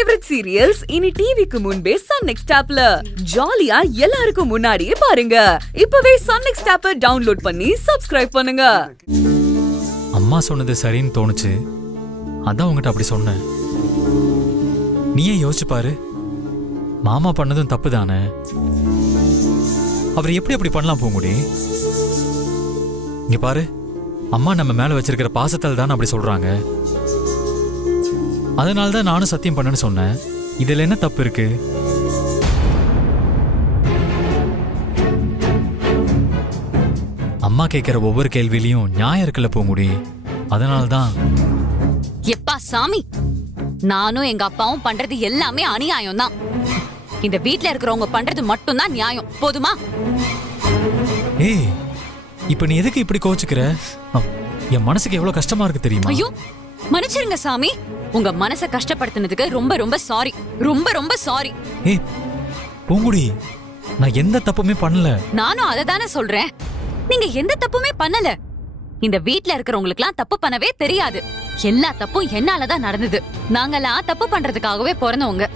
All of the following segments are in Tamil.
ஃபேவரட் சீரியல்ஸ் இனி டிவிக்கு முன்பே சன் நெக்ஸ்ட் ஆப்ல ஜாலியா எல்லாருக்கும் முன்னாடியே பாருங்க. இப்பவே சன் நெக்ஸ்ட் ஆப்பை டவுன்லோட் பண்ணி சப்ஸ்கிரைப் பண்ணுங்க. அம்மா சொன்னது சரின்னு தோணுச்சு, அதான் உங்ககிட்ட அப்படி சொன்னேன். நீயே யோசிச்சு பாரு, மாமா பண்ணதும் தப்பு தானே. அவர் எப்படி அப்படி பண்ணலாம் பூங்குடி? இங்க பாரு, அம்மா நம்ம மேல வச்சிருக்கிற பாசத்தால் தான் அப்படி சொல்றாங்க. அதனால்தான் நானும் சத்தியம் பண்ணேன்னு சொன்னேன். இதுல என்ன தப்பு இருக்கு? அம்மா கேட்கிற ஒவ்வொரு கேள்வியிலையும் நியாயம் இருக்குல்ல பூங்குடி. அதனால்தான். எப்பா சாமி, நானும் எங்க அப்பாவும் பண்றது எல்லாமே அநியாயம் தான். இந்த வீட்ல இருக்கிறவங்க பண்றது மட்டும்தான் நியாயம். போதுமா? ஏய், இப்ப நீ எதுக்கு இப்படி கோச்சுக்கிற? என் மனசுக்கு எவ்வளவு கஷ்டமா இருக்கு தெரியுமா? ஐயோ, மன்னிச்சிருங்க சாமி. உங்க மனச கஷ்டப்படுத்தினதுக்கு ரொம்ப ரொம்ப சாரி. ரொம்ப ரொம்ப சாரி. ஏய் பூங்குடி, நான் எந்த தப்புமே பண்ணல. நானும் அதை தானே சொல்றேன். நீங்க எந்த தப்புமே பண்ணல. இந்த வீட்ல இருக்கிறவங்களுக்குலாம் தப்பு பண்ணவே தெரியாது. எல்லா தப்பும் என்னாலதான் நடந்தது. நாங்கெல்லாம் தப்பு பண்றதுக்காகவே பிறந்தவங்க.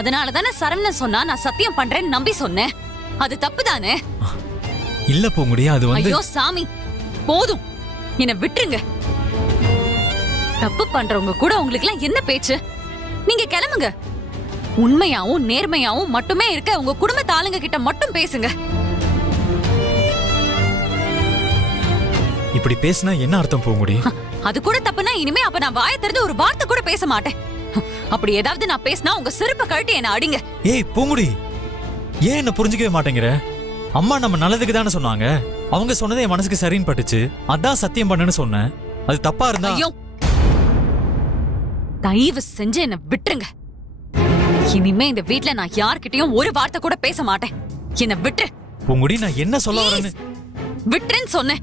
அதனால தானே சரவணன் சொன்னா நான் சத்தியம் பண்றேன்னு நம்பி சொன்னேன். அது தப்பு தானே? இல்ல பூங்குடி, அது வந்து. ஐயோ சாமி, போதும், என்ன விட்டுருங்க. தப்பு பண்றவங்க கூட உங்களுக்கு எல்லாம் என்ன பேச்சு? நீங்க கிளம்புங்க. உண்மையாவும் நேர்மையாவும் மட்டுமே இருக்க உங்க குடும்பத்து ஆளுங்க கிட்ட மட்டும் பேசுங்க. இப்படி பேசினா என்ன அர்த்தம் பூங்குடி? அது கூட தப்புனா இனிமே அப்ப நான் வாயை திறந்து ஒரு வார்த்தை கூட பேச மாட்டேன். அப்படி ஏதாவது நான் பேசினா உங்க செருப்பை கழட்டி என்ன அடிங்க. ஏய் பூங்குடி, ஏன் என்ன புரிஞ்சுக்கவே மாட்டேங்கிற? அம்மா நம்ம நல்லதுக்கு தானே சொன்னாங்க. அவங்க சொன்னதே என் மனசுக்கு சரின்னு பட்டுச்சு, அதான் சத்தியம் பண்ணுன்னு சொன்னேன். அது தப்பா இருந்தா? ஐயோ, தயவு செஞ்சு என்ன விட்டுருங்க. இனிமே இந்த வீட்ல நான் யார்கிட்டயும் ஒரு வார்த்தை கூட பேச மாட்டேன். என்ன விட்டு. பூங்குடி, நான் என்ன சொல்ல வரேன்னு. விட்டுறேன்னு சொன்னேன்.